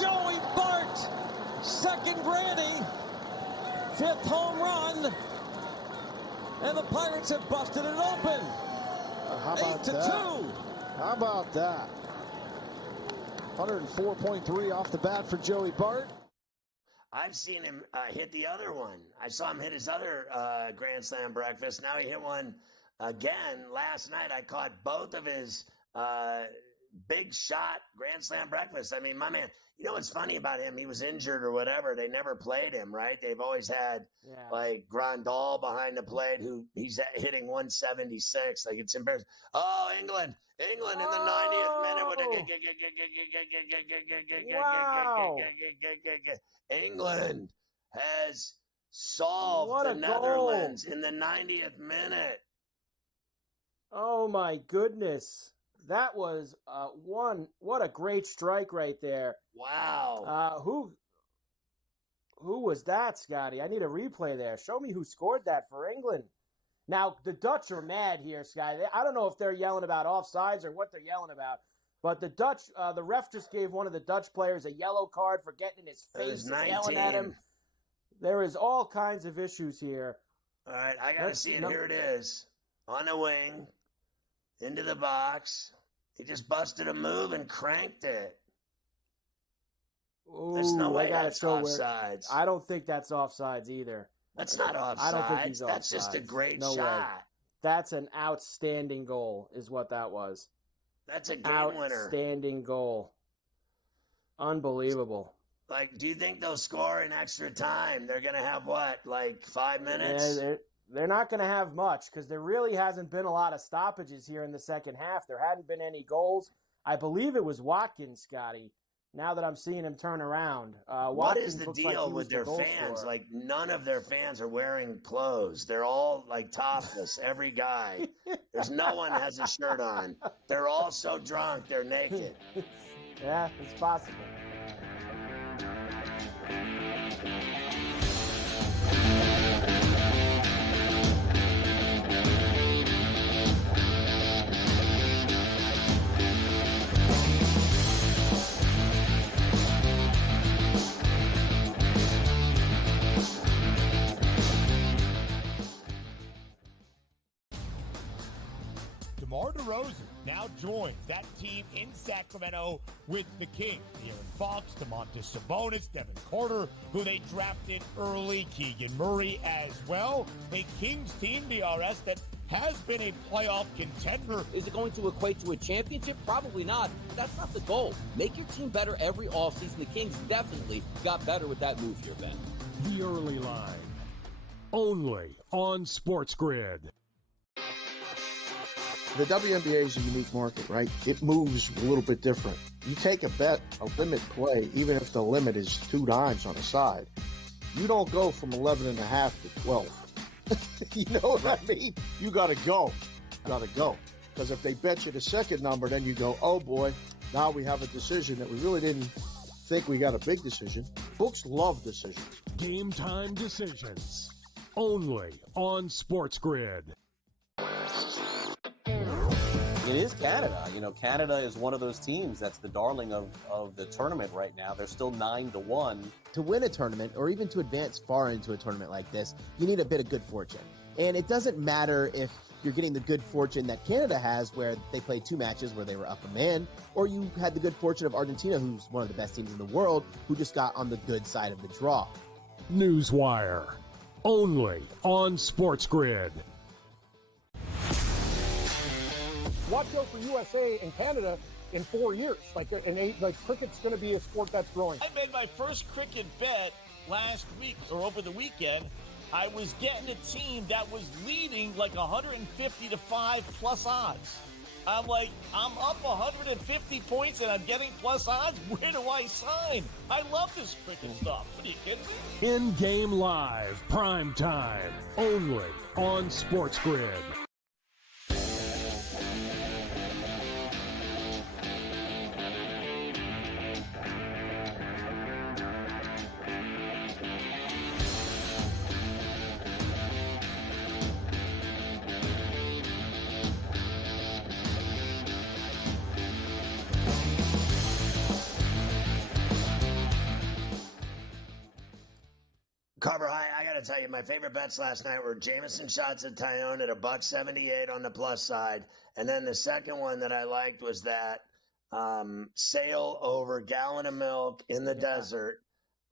Joey Bart, second granny, 5th home run. And the Pirates have busted it open. How about 8-2. How about that? 104.3 off the bat for Joey Bart. I've seen him hit the other one. I saw him hit his other Grand Slam breakfast. Now he hit one again last night. I caught both of his big shot Grand Slam breakfasts. I mean, my man, you know what's funny about him? He was injured or whatever. They never played him, right? They've always had like Grandal behind the plate who he's hitting 176. Like, it's embarrassing. Oh, England in the 90th minute. Wow. England has solved the Netherlands in the 90th minute. Oh, my goodness. That was what a great strike right there. Wow. Who was that, Scotty? I need a replay there. Show me who scored that for England. Now, the Dutch are mad here, Scotty. I don't know if they're yelling about offsides or what they're yelling about, but the Dutch, the ref just gave one of the Dutch players a yellow card for getting in his face and yelling at him. There is all kinds of issues here. All right, I got to see it. Here it is. On the wing, into the box. He just busted a move and cranked it. Ooh, There's no way that's offsides. I don't think that's offsides either. That's not offsides. I don't think he's offsides. That's just a great shot. Way. That's an outstanding goal is what that was. That's a game winner. Outstanding goal. Unbelievable. Like, do you think they'll score in extra time? They're going to have what, like 5 minutes? Yeah, they're not going to have much because there really hasn't been a lot of stoppages here in the second half. There hadn't been any goals. I believe it was Watkins, Scotty. Now that I'm seeing him turn around. What is the deal deal with their fans? Scorer. Like, none of their fans are wearing clothes. They're all, like, topless, every guy. There's no one has a shirt on. They're all so drunk, they're naked. Yeah, it's possible. DeMar DeRozan now joins that team in Sacramento with the Kings. De'Aaron Fox, Domantas Sabonis, Devin Carter, who they drafted early, Keegan Murray as well. A Kings team, DRS, that has been a playoff contender. Is it going to equate to a championship? Probably not. But that's not the goal. Make your team better every offseason. The Kings definitely got better with that move here, Ben. The Early Line. Only on SportsGrid. The WNBA is a unique market, right? It moves a little bit different. You take a bet, a limit play, even if the limit is 2 dimes on the side, you don't go from 11.5 to 12. You know what I mean? You got to go. Because if they bet you the second number, then you go, oh boy, now we have a decision that we really didn't think we got a big decision. Books love decisions. Game time decisions. Only on SportsGrid. It is Canada. You know, Canada is one of those teams that's the darling of the tournament right now. They're still 9-1. To win a tournament, or even to advance far into a tournament like this, you need a bit of good fortune. And it doesn't matter if you're getting the good fortune that Canada has, where they played 2 matches where they were up a man, or you had the good fortune of Argentina, who's one of the best teams in the world, who just got on the good side of the draw. Newswire. Only on SportsGrid. Watch out for USA and Canada in 4 years. Cricket's going to be a sport that's growing. I made my first cricket bet last week or over the weekend. I was getting a team that was leading like 150 to 5 plus odds. I'm like, I'm up 150 points and I'm getting plus odds. Where do I sign? I love this cricket stuff. What are you kidding me? In-game live, prime time, only on SportsGrid. Carver, I got to tell you, my favorite bets last night were Jameson shots at Tyone at $1.78 on the plus side. And then the second one that I liked was that Sale over gallon of milk in the desert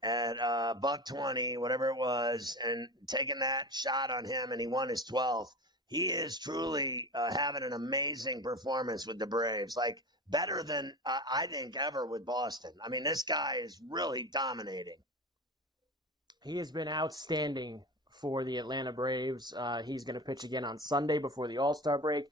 at $1.20, whatever it was, and taking that shot on him, and he won his 12th. He is truly having an amazing performance with the Braves, like better than I think ever with Boston. I mean, this guy is really dominating. He has been outstanding for the Atlanta Braves. He's going to pitch again on Sunday before the All-Star break.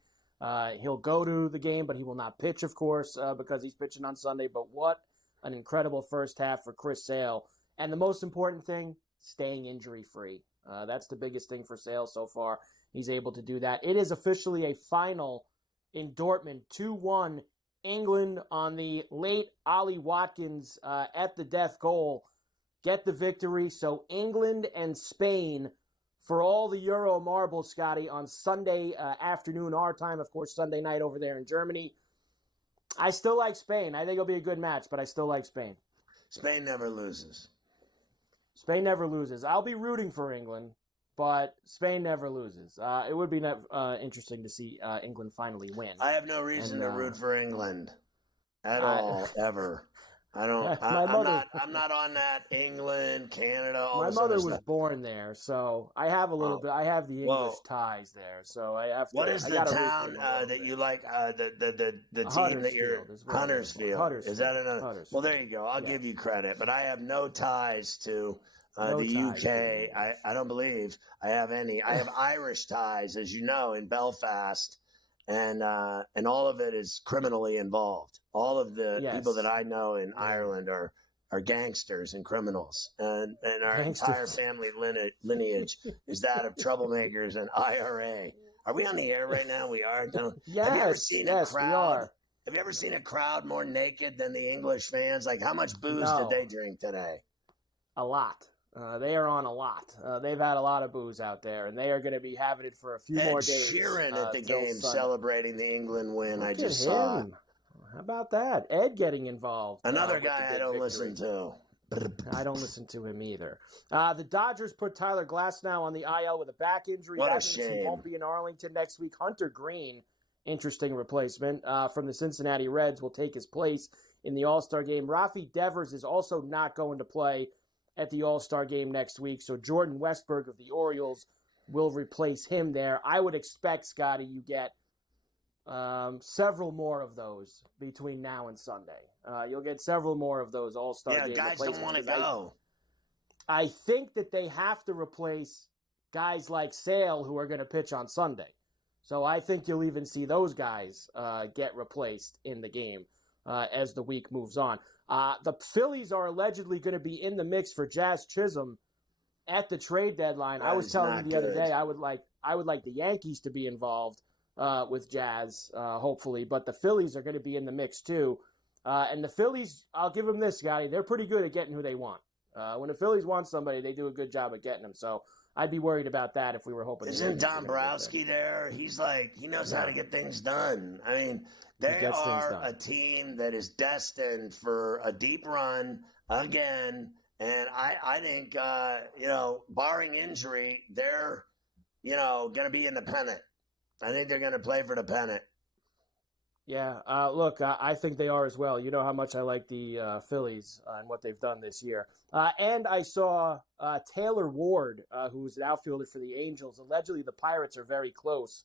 He'll go to the game, but he will not pitch, of course, because he's pitching on Sunday. But what an incredible first half for Chris Sale. And the most important thing, staying injury-free. That's the biggest thing for Sale so far. He's able to do that. It is officially a final in Dortmund, 2-1 England on the late Ollie Watkins at the death goal. Get the victory. So England and Spain for all the Euro marbles, Scotty, on Sunday afternoon, our time, of course, Sunday night over there in Germany. I still like Spain. I think it'll be a good match, but I still like Spain. Spain never loses. Spain never loses. I'll be rooting for England, but Spain never loses. It would be interesting to see England finally win. I have no reason to root for England at all, ever. I don't. I'm not on that England, Canada. All my this mother other was stuff. born there, so I have a little bit. I have the English ties there, so I have to. What is the town that you like? The team that you're Huddersfield. Is that another? Well, there you go. I'll give you credit, but I have no ties to the UK. I don't believe I have any. I have Irish ties, as you know, in Belfast. And all of it is criminally involved. All of the people that I know in Ireland are gangsters and criminals. And our entire family lineage is that of troublemakers and IRA. Are we on the air right now? We are. Yes, have you ever seen a crowd? We are. Have you ever seen a crowd more naked than the English fans? Like, how much booze did they drink today? A lot. They are on a lot. They've had a lot of booze out there, and they are going to be having it for a few more days. Ed Sheeran at the game celebrating the England win. Look I just at saw. him. How about that? Ed getting involved. Another guy I don't listen to. I don't listen to him either. The Dodgers put Tyler Glasnow on the IL with a back injury. What a That means shame. he won't be in Arlington next week. Hunter Green interesting replacement from the Cincinnati Reds will take his place in the All-Star game. Rafi Devers is also not going to play at the All-Star game next week, so Jordan Westberg of the Orioles will replace him there. I would expect, Scotty, you get several more of those between now and Sunday. You'll get several more of those All-Star game replacements. Yeah, guys don't want to go. I think that they have to replace guys like Sale who are going to pitch on Sunday. So I think you'll even see those guys get replaced in the game as the week moves on. The Phillies are allegedly going to be in the mix for Jazz Chisholm at the trade deadline. I was telling you the other day I would like the Yankees to be involved with Jazz, hopefully, but the Phillies are going to be in the mix too. And the Phillies, I'll give them this, Scotty, they're pretty good at getting who they want. When the Phillies want somebody, they do a good job at getting them. So I'd be worried about that if we were hoping. Isn't Dombrowski there? He's like, he knows how to get things done. I mean, they are a team that is destined for a deep run again. And I think, barring injury, they're, going to be in the pennant. I think they're going to play for the pennant. Yeah, look, I think they are as well. You know how much I like the Phillies and what they've done this year. And I saw Taylor Ward, who's an outfielder for the Angels. Allegedly, the Pirates are very close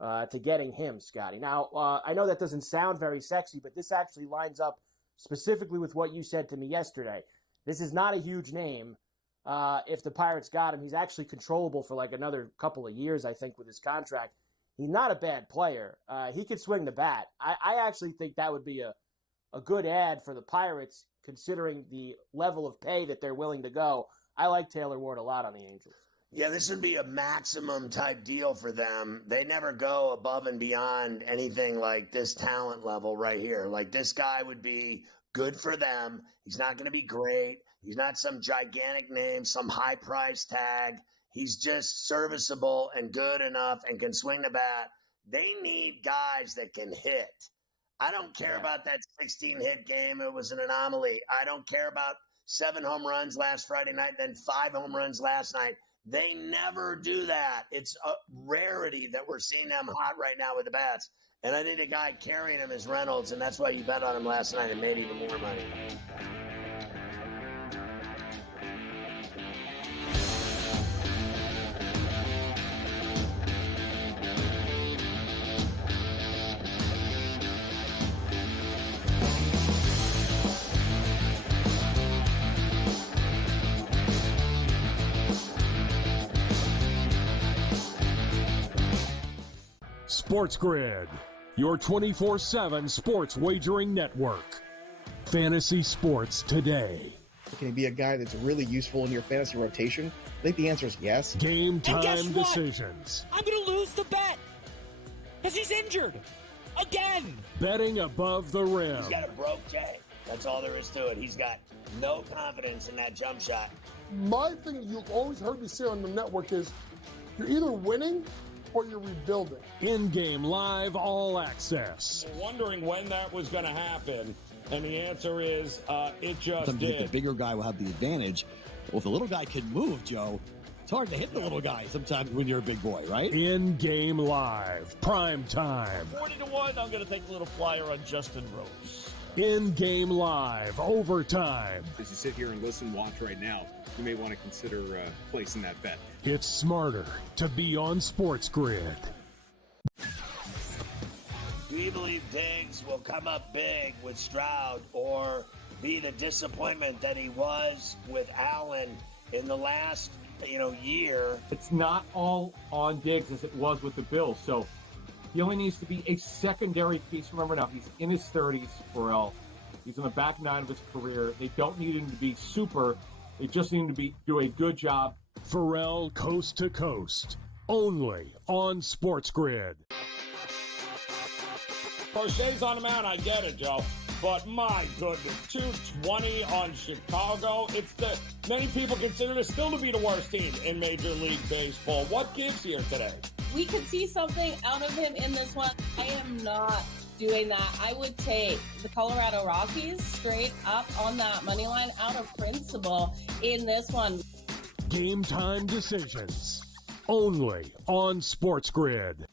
to getting him, Scotty. Now, I know that doesn't sound very sexy, but this actually lines up specifically with what you said to me yesterday. This is not a huge name. If the Pirates got him, he's actually controllable for like another couple of years, I think, with his contract. He's not a bad player. He could swing the bat. I actually think that would be a good ad for the Pirates, considering the level of pay that they're willing to go. I like Taylor Ward a lot on the Angels. Yeah, this would be a maximum type deal for them. They never go above and beyond anything like this talent level right here. Like, this guy would be good for them. He's not going to be great. He's not some gigantic name, some high price tag. He's just serviceable and good enough and can swing the bat. They need guys that can hit. I don't care about that 16-hit game. It was an anomaly. I don't care about 7 home runs last Friday night, then 5 home runs last night. They never do that. It's a rarity that we're seeing them hot right now with the bats. And I think the guy carrying him is Reynolds, and that's why you bet on him last night and made even more money. SportsGrid, your 24/7 sports wagering network. Fantasy sports today. Can he be a guy that's really useful in your fantasy rotation? I think the answer is yes. Game time decisions. I'm going to lose the bet because he's injured again. Betting above the rim. He's got a broke J. That's all there is to it. He's got no confidence in that jump shot. My thing you've always heard me say on the network is you're either winning or you're rebuilding. In-game live all access. Wondering when that was going to happen, and the answer is it just Sometimes did. the bigger guy will have the advantage. Well, if the little guy can move, Joe, it's hard to hit the little guy sometimes when you're a big boy, right? In-game live, prime time. 40-1, I'm going to take a little flyer on Justin Rose. In-game live, overtime. As you sit here and listen, watch right now, you may want to consider placing that bet. It's smarter to be on SportsGrid. Do you believe Diggs will come up big with Stroud or be the disappointment that he was with Allen in the last, year? It's not all on Diggs as it was with the Bills, so he only needs to be a secondary piece. Remember now, he's in his 30s, Ferrall. He's in the back 9 of his career. They don't need him to be super. They just need him to do a good job. Ferrall coast to coast, only on SportsGrid. Crochet's on the mound, I get it, Joe. But my goodness, 220 on Chicago. Many people consider this still to be the worst team in Major League Baseball. What gives here today? We could see something out of him in this one. I am not doing that. I would take the Colorado Rockies straight up on that money line out of principle in this one. Game time decisions, only on SportsGrid.